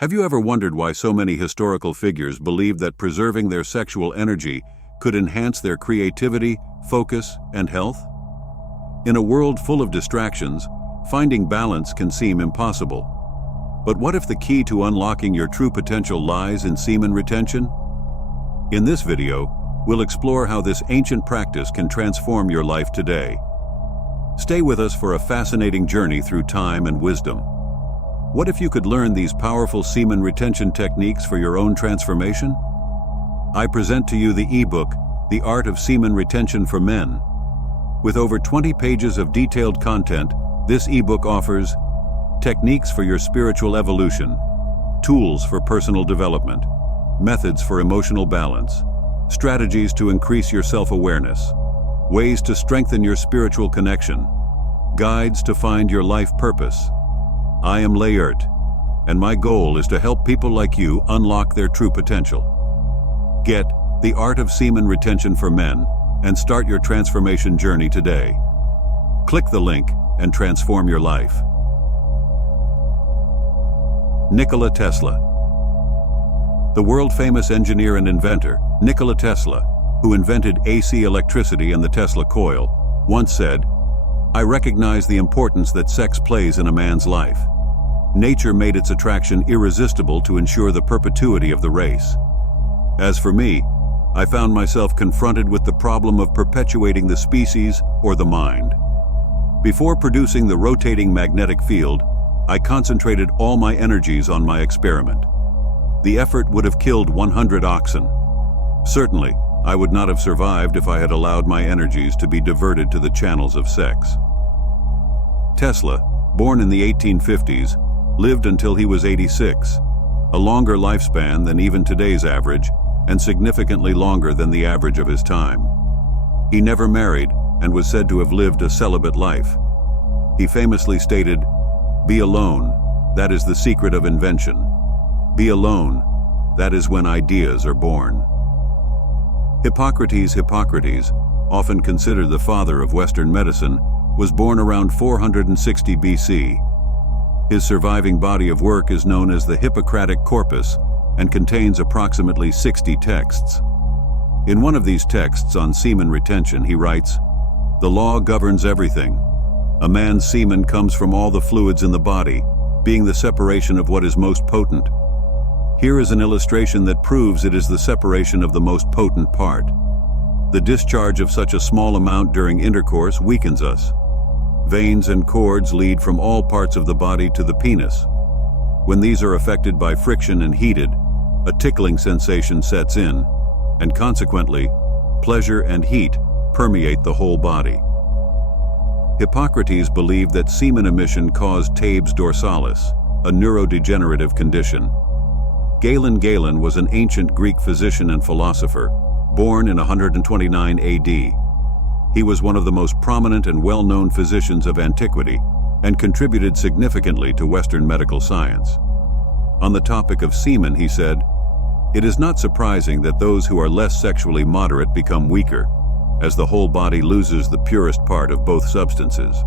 Have you ever wondered why so many historical figures believed that preserving their sexual energy could enhance their creativity, focus, and health? In a world full of distractions, finding balance can seem impossible. But what if the key to unlocking your true potential lies in semen retention? In this video, we'll explore how this ancient practice can transform your life today. Stay with us for a fascinating journey through time and wisdom. What if you could learn these powerful semen retention techniques for your own transformation? I present to you the ebook, The Art of Semen Retention for Men. With over 20 pages of detailed content, this ebook offers techniques for your spiritual evolution, tools for personal development, methods for emotional balance, strategies to increase your self-awareness, ways to strengthen your spiritual connection, guides to find your life purpose. I am Layert, and my goal is to help people like you unlock their true potential. Get The Art of Semen Retention for Men and start your transformation journey today. Click the link and transform your life. Nikola Tesla. The world-famous engineer and inventor, Nikola Tesla, who invented AC electricity and the Tesla coil, once said, "I recognize the importance that sex plays in a man's life. Nature made its attraction irresistible to ensure the perpetuity of the race. As for me, I found myself confronted with the problem of perpetuating the species or the mind. Before producing the rotating magnetic field, I concentrated all my energies on my experiment. The effort would have killed 100 oxen. Certainly, I would not have survived if I had allowed my energies to be diverted to the channels of sex." Tesla, born in the 1850s, lived until he was 86, a longer lifespan than even today's average, and significantly longer than the average of his time. He never married and was said to have lived a celibate life. He famously stated, "Be alone, that is the secret of invention. Be alone, that is when ideas are born." Hippocrates, often considered the father of Western medicine, was born around 460 BC. His surviving body of work is known as the Hippocratic Corpus and contains approximately 60 texts. In one of these texts on semen retention, he writes, "The law governs everything. A man's semen comes from all the fluids in the body, being the separation of what is most potent. Here is an illustration that proves it is the separation of the most potent part. The discharge of such a small amount during intercourse weakens us. Veins and cords lead from all parts of the body to the penis. When these are affected by friction and heated, a tickling sensation sets in, and consequently, pleasure and heat permeate the whole body." Hippocrates believed that semen emission caused tabes dorsalis, a neurodegenerative condition. Galen was an ancient Greek physician and philosopher, born in 129 AD. He was one of the most prominent and well-known physicians of antiquity and contributed significantly to Western medical science. On the topic of semen, he said, "It is not surprising that those who are less sexually moderate become weaker, as the whole body loses the purest part of both substances.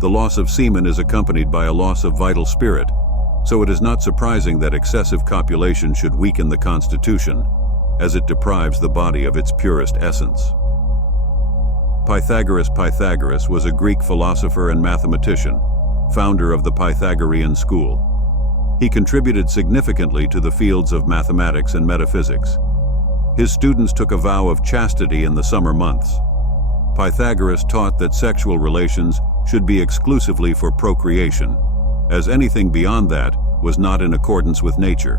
The loss of semen is accompanied by a loss of vital spirit, so it is not surprising that excessive copulation should weaken the constitution, as it deprives the body of its purest essence." Pythagoras was a Greek philosopher and mathematician, founder of the Pythagorean school. He contributed significantly to the fields of mathematics and metaphysics. His students took a vow of chastity in the summer months. Pythagoras taught that sexual relations should be exclusively for procreation, as anything beyond that was not in accordance with nature.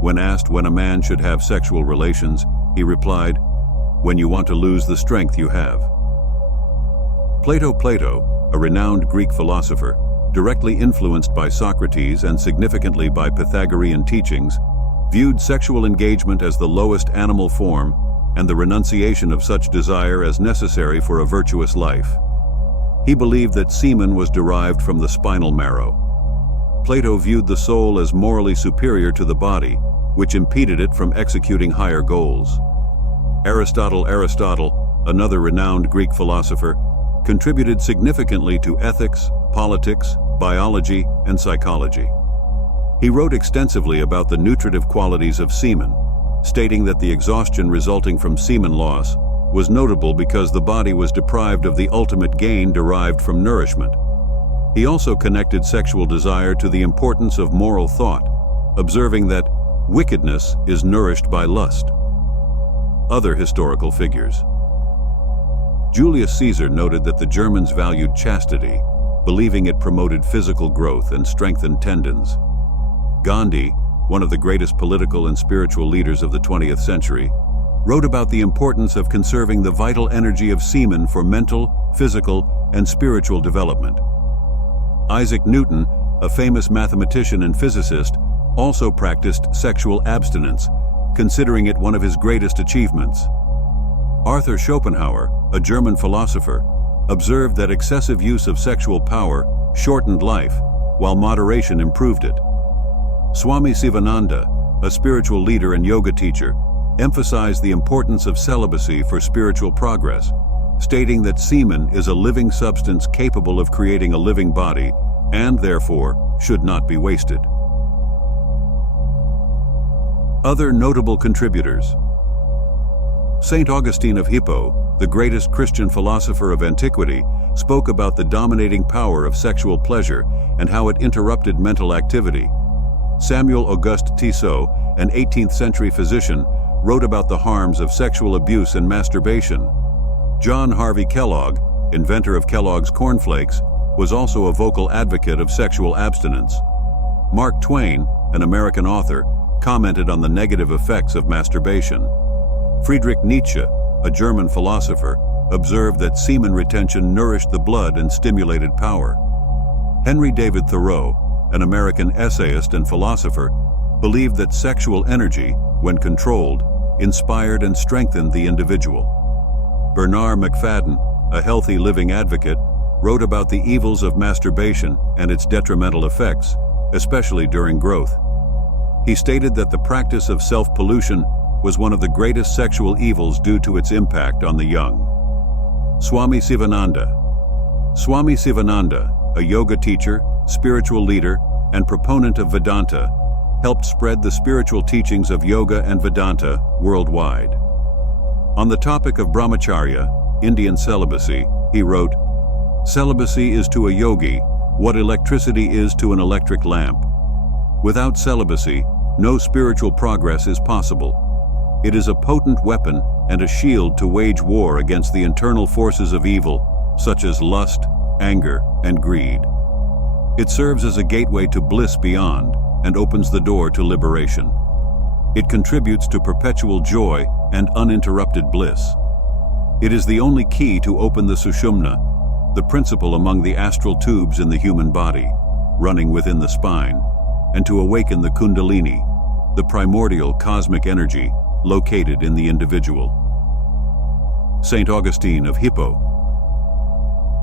When asked when a man should have sexual relations, he replied, "When you want to lose the strength you have." Plato, a renowned Greek philosopher, directly influenced by Socrates and significantly by Pythagorean teachings, viewed sexual engagement as the lowest animal form and the renunciation of such desire as necessary for a virtuous life. He believed that semen was derived from the spinal marrow. Plato viewed the soul as morally superior to the body, which impeded it from executing higher goals. Aristotle, another renowned Greek philosopher, contributed significantly to ethics, politics, biology, and psychology. He wrote extensively about the nutritive qualities of semen, stating that the exhaustion resulting from semen loss was notable because the body was deprived of the ultimate gain derived from nourishment. He also connected sexual desire to the importance of moral thought, observing that wickedness is nourished by lust. Other historical figures. Julius Caesar noted that the Germans valued chastity, believing it promoted physical growth and strengthened tendons. Gandhi, one of the greatest political and spiritual leaders of the 20th century, wrote about the importance of conserving the vital energy of semen for mental, physical, and spiritual development. Isaac Newton, a famous mathematician and physicist, also practiced sexual abstinence, considering it one of his greatest achievements. Arthur Schopenhauer, a German philosopher, observed that excessive use of sexual power shortened life, while moderation improved it. Swami Sivananda, a spiritual leader and yoga teacher, emphasized the importance of celibacy for spiritual progress, stating that semen is a living substance capable of creating a living body and therefore should not be wasted. Other notable contributors. St. Augustine of Hippo, the greatest Christian philosopher of antiquity, spoke about the dominating power of sexual pleasure and how it interrupted mental activity. Samuel Auguste Tissot, an 18th century physician, wrote about the harms of sexual abuse and masturbation. John Harvey Kellogg, inventor of Kellogg's cornflakes, was also a vocal advocate of sexual abstinence. Mark Twain, an American author, commented on the negative effects of masturbation. Friedrich Nietzsche, a German philosopher, observed that semen retention nourished the blood and stimulated power. Henry David Thoreau, an American essayist and philosopher, believed that sexual energy, when controlled, inspired and strengthened the individual. Bernard McFadden, a healthy living advocate, wrote about the evils of masturbation and its detrimental effects, especially during growth. He stated that the practice of self-pollution was one of the greatest sexual evils due to its impact on the young. Swami Sivananda. Swami Sivananda, a yoga teacher, spiritual leader, and proponent of Vedanta, helped spread the spiritual teachings of yoga and Vedanta worldwide. On the topic of brahmacharya, Indian celibacy, he wrote, "Celibacy is to a yogi what electricity is to an electric lamp. Without celibacy, no spiritual progress is possible. It is a potent weapon and a shield to wage war against the internal forces of evil, such as lust, anger, and greed. It serves as a gateway to bliss beyond and opens the door to liberation. It contributes to perpetual joy and uninterrupted bliss. It is the only key to open the sushumna, the principle among the astral tubes in the human body, running within the spine, and to awaken the kundalini, the primordial cosmic energy located in the individual." St. Augustine of Hippo.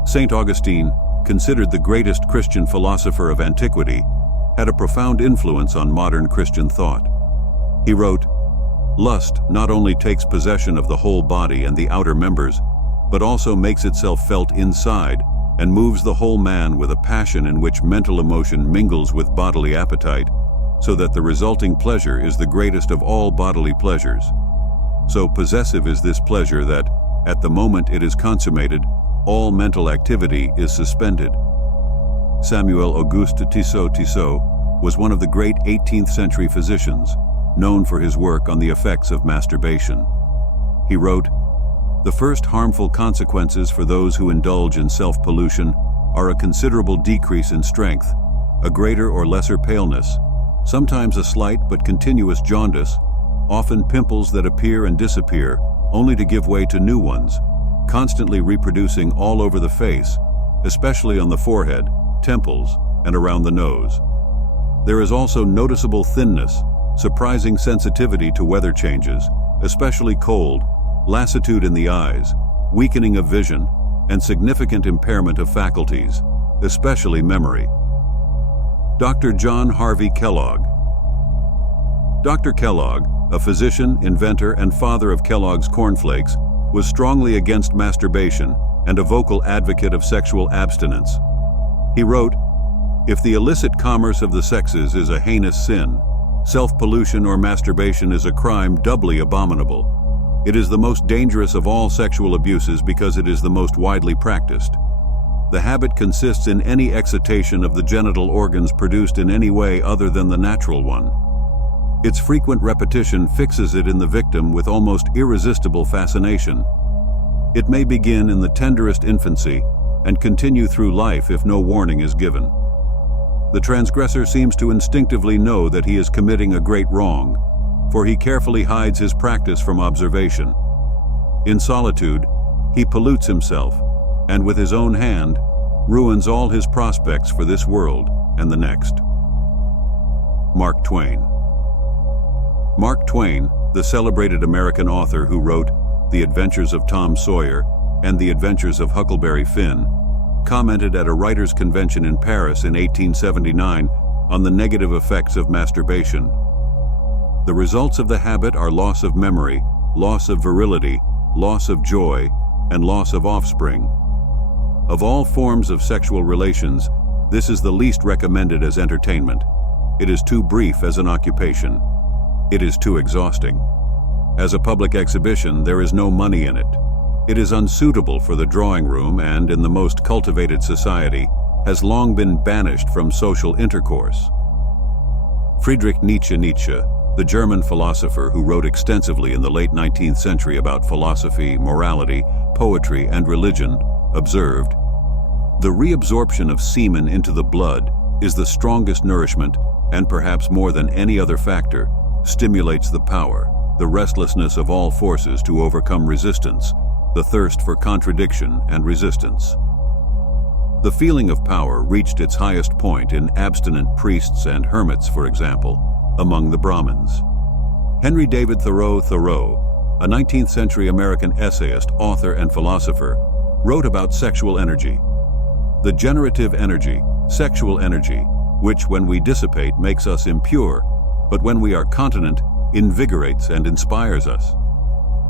St. Augustine, considered the greatest Christian philosopher of antiquity, had a profound influence on modern Christian thought. He wrote, "Lust not only takes possession of the whole body and the outer members, but also makes itself felt inside and moves the whole man with a passion in which mental emotion mingles with bodily appetite, so that the resulting pleasure is the greatest of all bodily pleasures. So possessive is this pleasure that, at the moment it is consummated, all mental activity is suspended." Samuel Auguste Tissot was one of the great 18th century physicians, known for his work on the effects of masturbation. He wrote, "The first harmful consequences for those who indulge in self-pollution are a considerable decrease in strength, a greater or lesser paleness, sometimes a slight but continuous jaundice, often pimples that appear and disappear, only to give way to new ones, constantly reproducing all over the face, especially on the forehead, temples, and around the nose. There is also noticeable thinness, surprising sensitivity to weather changes, especially cold, lassitude in the eyes, weakening of vision, and significant impairment of faculties, especially memory." Dr. John Harvey Kellogg. Dr. Kellogg, a physician, inventor, and father of Kellogg's cornflakes, was strongly against masturbation and a vocal advocate of sexual abstinence. He wrote, If the illicit commerce of the sexes is a heinous sin, self-pollution or masturbation is a crime doubly abominable. It is the most dangerous of all sexual abuses because it is the most widely practiced. The habit consists in any excitation of the genital organs produced in any way other than the natural one. Its frequent repetition fixes it in the victim with almost irresistible fascination. It may begin in the tenderest infancy and continue through life if no warning is given. The transgressor seems to instinctively know that he is committing a great wrong, for he carefully hides his practice from observation. In solitude, he pollutes himself, and with his own hand, ruins all his prospects for this world and the next. Mark Twain. Mark Twain, the celebrated American author who wrote The Adventures of Tom Sawyer and The Adventures of Huckleberry Finn, commented at a writers' convention in Paris in 1879 on the negative effects of masturbation. The results of the habit are loss of memory, loss of virility, loss of joy, and loss of offspring. Of all forms of sexual relations, this is the least recommended as entertainment. It is too brief as an occupation. It is too exhausting. As a public exhibition, there is no money in it. It is unsuitable for the drawing room and, in the most cultivated society, has long been banished from social intercourse. Friedrich Nietzsche, the German philosopher who wrote extensively in the late 19th century about philosophy, morality, poetry, and religion, observed, "The reabsorption of semen into the blood is the strongest nourishment and perhaps more than any other factor, stimulates the power, the restlessness of all forces to overcome resistance, the thirst for contradiction and resistance." The feeling of power reached its highest point in abstinent priests and hermits, for example, among the Brahmins. Henry David Thoreau, a 19th century American essayist, author, and philosopher, wrote about sexual energy. The generative energy, sexual energy, which when we dissipate makes us impure, but when we are continent, invigorates and inspires us.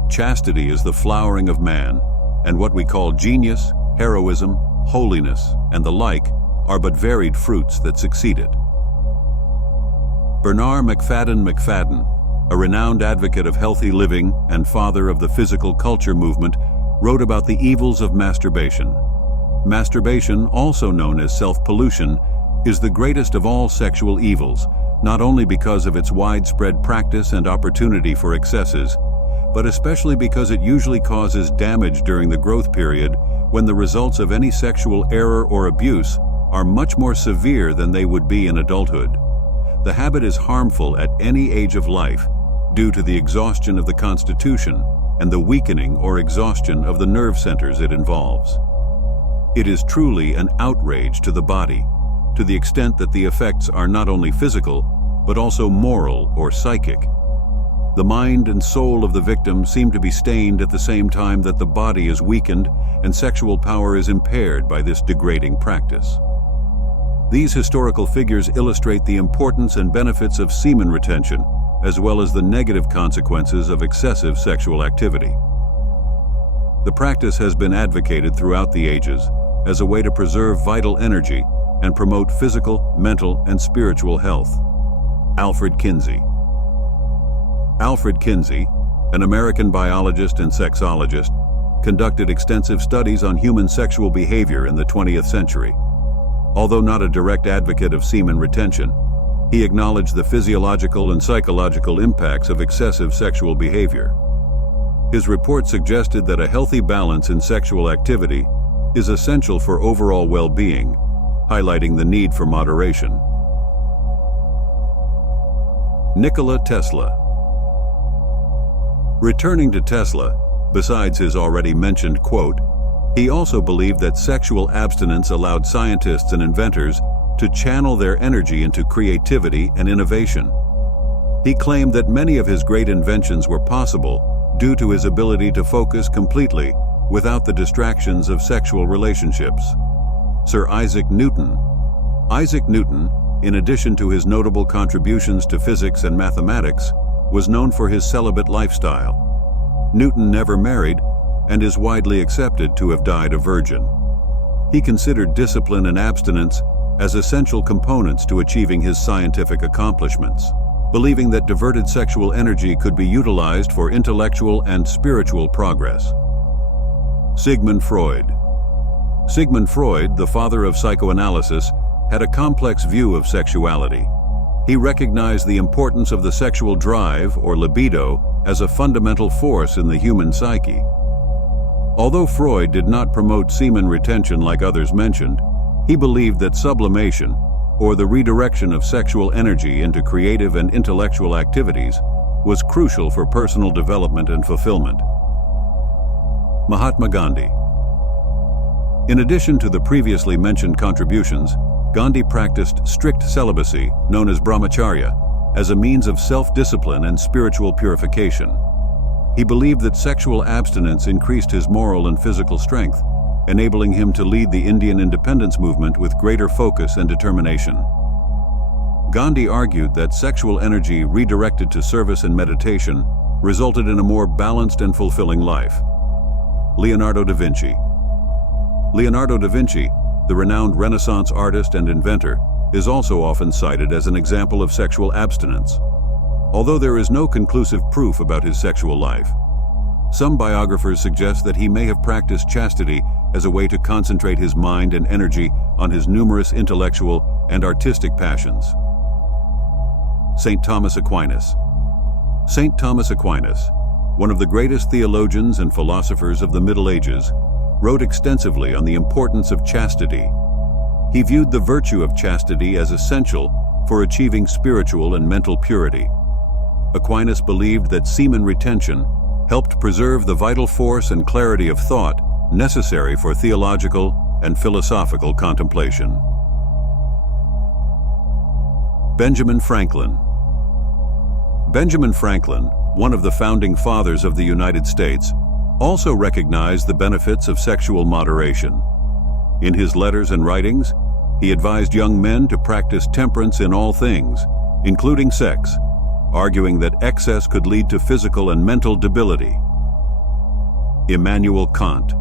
Chastity is the flowering of man, and what we call genius, heroism, holiness, and the like are but varied fruits that succeed it. Bernard McFadden, a renowned advocate of healthy living and father of the physical culture movement, wrote about the evils of masturbation. Masturbation, also known as self-pollution, is the greatest of all sexual evils, not only because of its widespread practice and opportunity for excesses, but especially because it usually causes damage during the growth period when the results of any sexual error or abuse are much more severe than they would be in adulthood. The habit is harmful at any age of life due to the exhaustion of the constitution and the weakening or exhaustion of the nerve centers it involves. It is truly an outrage to the body, to the extent that the effects are not only physical, but also moral or psychic. The mind and soul of the victim seem to be stained at the same time that the body is weakened and sexual power is impaired by this degrading practice. These historical figures illustrate the importance and benefits of semen retention, as well as the negative consequences of excessive sexual activity. The practice has been advocated throughout the ages as a way to preserve vital energy and promote physical, mental, and spiritual health. Alfred Kinsey. Alfred Kinsey, an American biologist and sexologist, conducted extensive studies on human sexual behavior in the 20th century. Although not a direct advocate of semen retention, he acknowledged the physiological and psychological impacts of excessive sexual behavior. His report suggested that a healthy balance in sexual activity is essential for overall well-being, highlighting the need for moderation. Nikola Tesla. Returning to Tesla, besides his already mentioned quote, he also believed that sexual abstinence allowed scientists and inventors to channel their energy into creativity and innovation. He claimed that many of his great inventions were possible due to his ability to focus completely without the distractions of sexual relationships. Sir Isaac Newton. Isaac Newton, in addition to his notable contributions to physics and mathematics, was known for his celibate lifestyle. Newton never married and is widely accepted to have died a virgin. He considered discipline and abstinence as essential components to achieving his scientific accomplishments, believing that diverted sexual energy could be utilized for intellectual and spiritual progress. Sigmund Freud. Sigmund Freud, the father of psychoanalysis, had a complex view of sexuality. He recognized the importance of the sexual drive, or libido, as a fundamental force in the human psyche. Although Freud did not promote semen retention like others mentioned, he believed that sublimation, or the redirection of sexual energy into creative and intellectual activities, was crucial for personal development and fulfillment. Mahatma Gandhi. In addition to the previously mentioned contributions, Gandhi practiced strict celibacy, known as brahmacharya, as a means of self-discipline and spiritual purification. He believed that sexual abstinence increased his moral and physical strength, enabling him to lead the Indian independence movement with greater focus and determination. Gandhi argued that sexual energy redirected to service and meditation resulted in a more balanced and fulfilling life. Leonardo da Vinci. Leonardo da Vinci, the renowned Renaissance artist and inventor, is also often cited as an example of sexual abstinence. Although there is no conclusive proof about his sexual life, some biographers suggest that he may have practiced chastity as a way to concentrate his mind and energy on his numerous intellectual and artistic passions. St. Thomas Aquinas. St. Thomas Aquinas, one of the greatest theologians and philosophers of the Middle Ages, wrote extensively on the importance of chastity. He viewed the virtue of chastity as essential for achieving spiritual and mental purity. Aquinas believed that semen retention helped preserve the vital force and clarity of thought necessary for theological and philosophical contemplation. Benjamin Franklin. Benjamin Franklin, one of the founding fathers of the United States, also recognized the benefits of sexual moderation. In his letters and writings, he advised young men to practice temperance in all things, including sex, arguing that excess could lead to physical and mental debility. Immanuel Kant.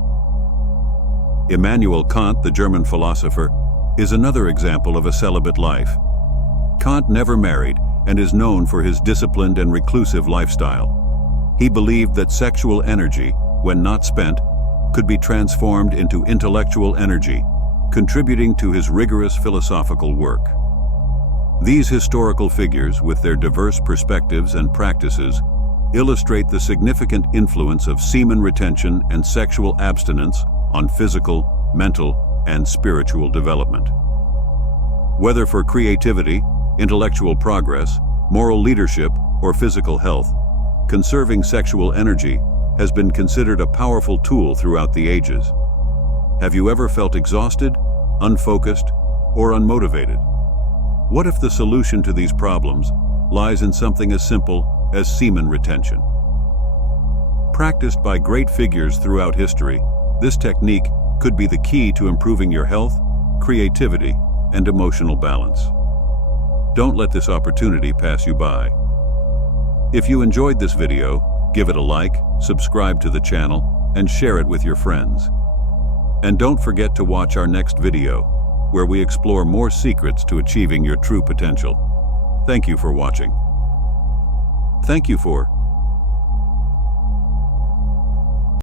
Immanuel Kant, the German philosopher, is another example of a celibate life. Kant never married and is known for his disciplined and reclusive lifestyle. He believed that sexual energy, when not spent, could be transformed into intellectual energy, contributing to his rigorous philosophical work. These historical figures, with their diverse perspectives and practices, illustrate the significant influence of semen retention and sexual abstinence on physical, mental, and spiritual development. Whether for creativity, intellectual progress, moral leadership, or physical health, conserving sexual energy has been considered a powerful tool throughout the ages. Have you ever felt exhausted, unfocused, or unmotivated? What if the solution to these problems lies in something as simple as semen retention? Practiced by great figures throughout history, this technique could be the key to improving your health, creativity, and emotional balance. Don't let this opportunity pass you by. If you enjoyed this video, give it a like, subscribe to the channel, and share it with your friends. And don't forget to watch our next video, where we explore more secrets to achieving your true potential. Thank you for watching. Thank you for